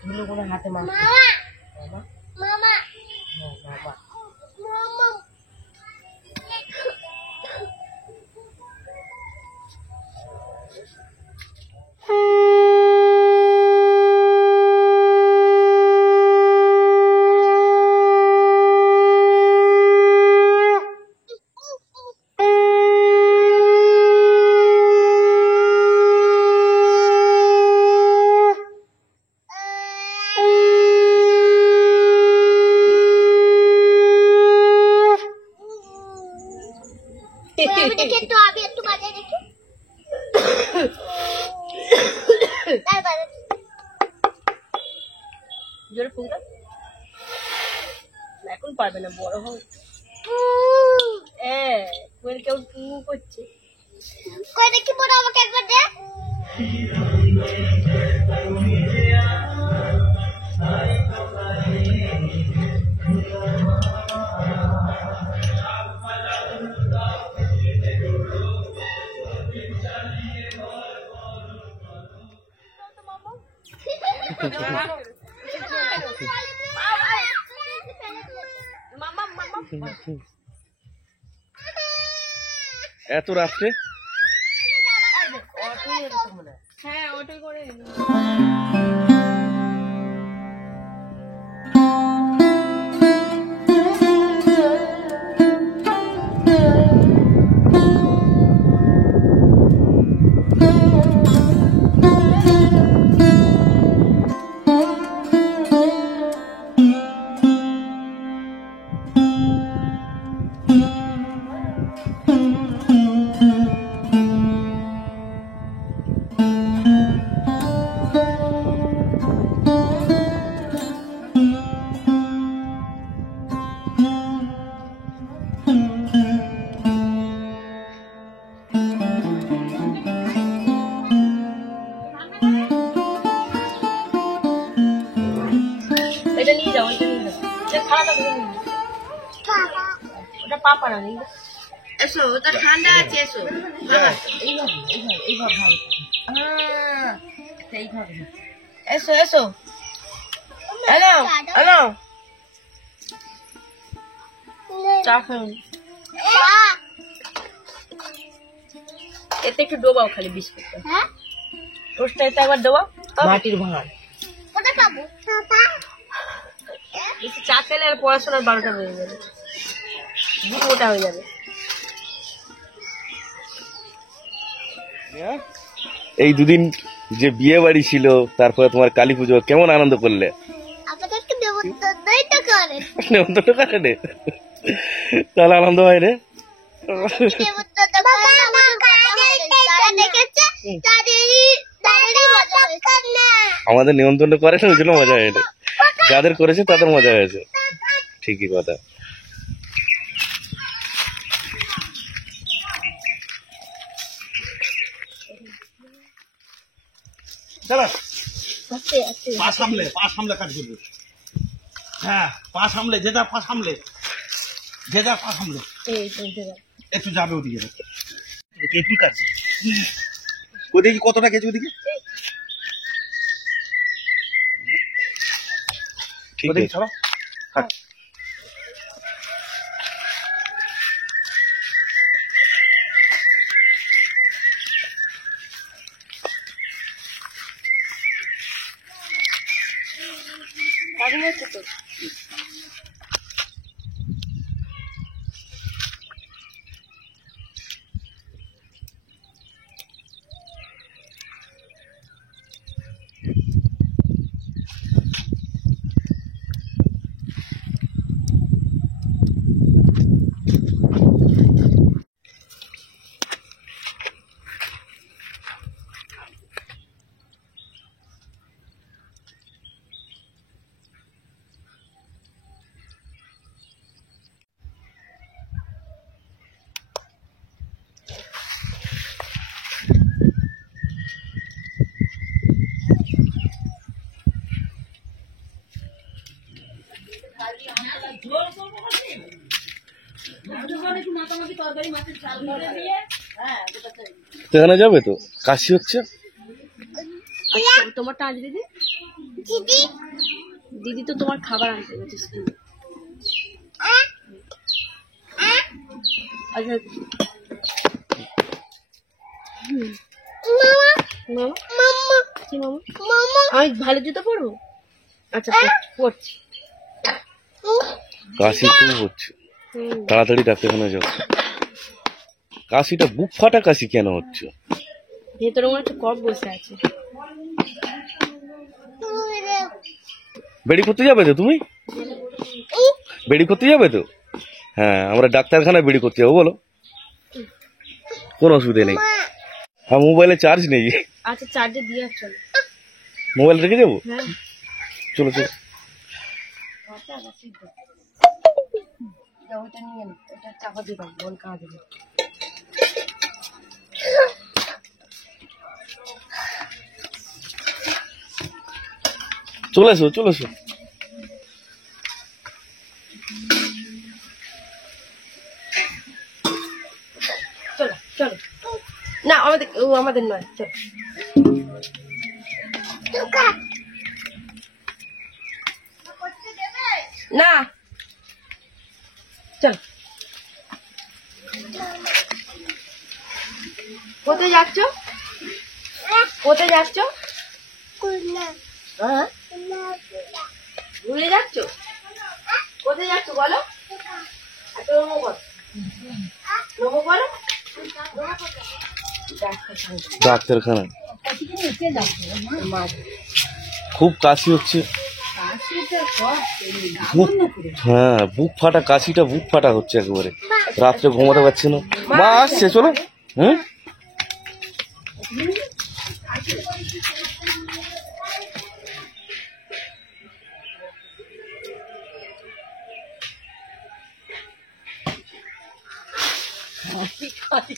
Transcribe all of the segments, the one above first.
ধুলো হাতে মার। জোরে ফুঁক দাও, এখন পারবে না, বড় হোক। কোয়েল কেউ করছে, দেখি বড় আমাকে একবার দে। এত রাত্রে? হ্যাঁ, অটো করে এটা নিয়ে যাও, এটা নিয়ে যাও, এটা খাওয়াটা করে নিয়ে ওটা পাপা না নিয়ে এসো, ওটা ঠান্ডা আছে, এসো এইভাবে ভালো, এইভাবে এসো এসো, হ্যালো হ্যালো, চা খান, এতে একটু ডোবাও খালি বিস্কুটটা, টোস্টটা এতে একবার ডোবাও, মাটির ভাঁড় ওটা পাবো। চা খেলে আর পড়াশোনার 12টা বেজে যাবে, দুটোটা হয়ে যাবে। এই দুদিন যে বিয়ে বাড়ি ছিল, তারপরে তোমার কালী পুজো, কেমন আনন্দ করলে? তাহলে আনন্দ হয় রে, আমাদের নিমন্ত্রণ করে না, ওই জন্য মজা হয়নি, যাদের করেছে তাদের মজা হয়েছে, ঠিকই কথা। পা সামলে কাজ করবে, হ্যাঁ পা সামলে, যে যার পা সামলে, যে যার পা সামলে, একটু যাবে ওদিকে, একটু কাটছে ওদিকে, কতটা গেছে ওদিকে, ঠিক আছে চলো। সেখানে যাবে তো, কাশি হচ্ছে। তোমারটা আজ দিদি দিদি তো তোমার খাবার আনতে গেছে স্কুলে। আচ্ছা মামা কি মামা আমি ভালো জুতো পরবো? আচ্ছা পরছি। কাশি খুব হচ্ছে, তাড়াতাড়ি ডাক্তারখানায় যাও। কাশিটা বুক ফাটা কাশি কেন হচ্ছে? ভেতরে মনে হচ্ছে কফ বসে আছে। বেড়ি করতে যাবে তো তুমি? বেড়ি করতে যাবে তো? হ্যাঁ, আমরা ডাক্তারখানায় বেড়ি করতে যাবো, বলো, কোনো অসুবিধা নেই। হ্যাঁ, মোবাইলে চার্জ নেই। আচ্ছা চার্জে দিয়ে চলো। মোবাইল রেখে যাবো? হ্যাঁ চলো চলো। ওটা নিয়ে নে, ওটা চাপা দিয়ে দাও, বল কাজ দেবে। চলে এসো চলে এসো। চলো চলো, না আমাদের আমাদের নয়, চলো। না চল। কোথায় যাচ্ছ? কোথায় যাচ্ছ? হ্যাঁ ভুলে যাচ্ছ? কোথায় যাচ্ছ বলো? এত নমো বলো, নমো বলো। ডাক্তারখানায় খুব কাশি হচ্ছে। হ্যাঁ, বুক ফাটা কাশিটা, বুক ফাটা হচ্ছে একেবারে, রাত্রে ঘুমাতে পারছি না। মা আসছে, চলো। হুম,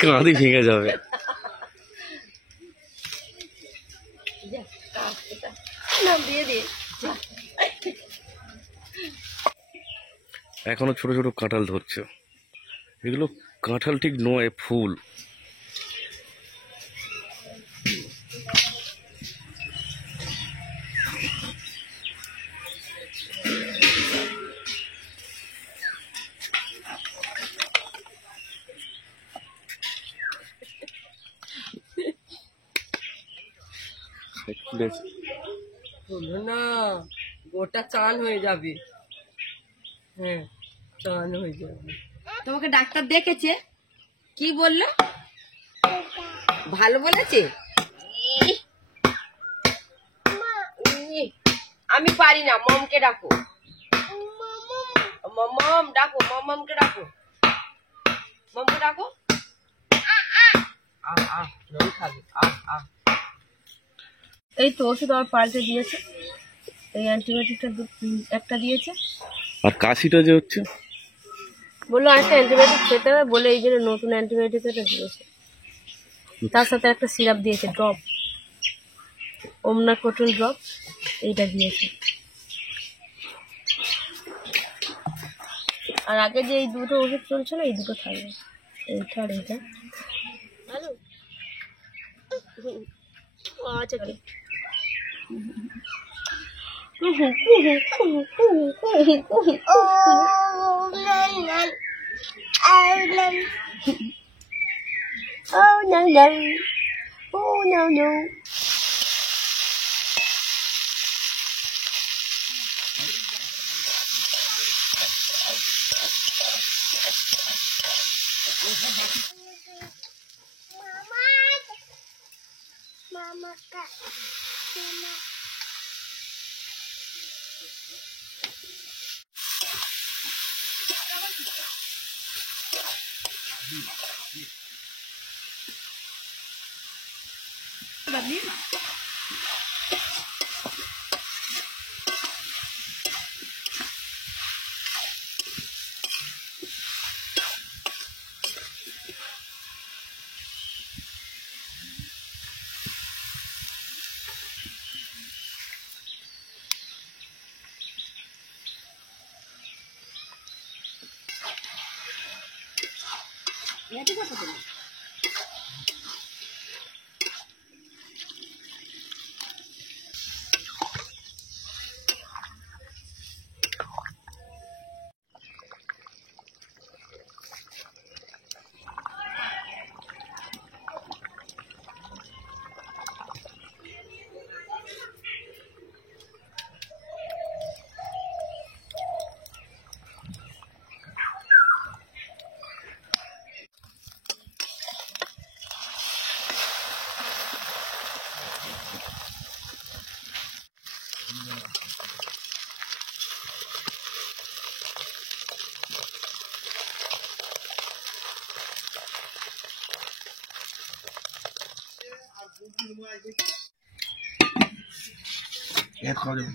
কাঁদি ভেঙে যাবে। এখনো ছোট ছোট কাঁঠাল ধরছে, এগুলো কাঁঠাল ঠিক নয়, ফুল। না গোটা চান হয়ে যাবে। হ্যাঁ চান হয়ে যাবে। তোমাকে ডাক্তার দেখেছে, কি বললো? ভালো বলেছে? আমি পারি না, মমকে ডাকো। মম ডাকো, মমকে ডাকো, মমকে ডাকো। এই তো ওষুধ আমার পাল্টে দিয়েছে, এই অ্যান্টিবায়োটিকটা একটা দিয়েছে। আর কাশিটা যে হচ্ছে, বললো একটা অ্যান্টিবায়োটিক খেতে হবে, বলে এই জন্য নতুন অ্যান্টিবায়োটিক এটা দিয়েছে। তার সাথে একটা সিরাপ দিয়েছে, ড্রপ, ওমনা কটন ড্রপ, এইটা দিয়েছে। আর আগে যে এই দুটো ওষুধ চলছে না, এই দুটো থাকবে, এইটা আর এইটা। ভালো আচ্ছা কি Oh no no, oh no no. Mama, mama. এর খাওয়া যাবে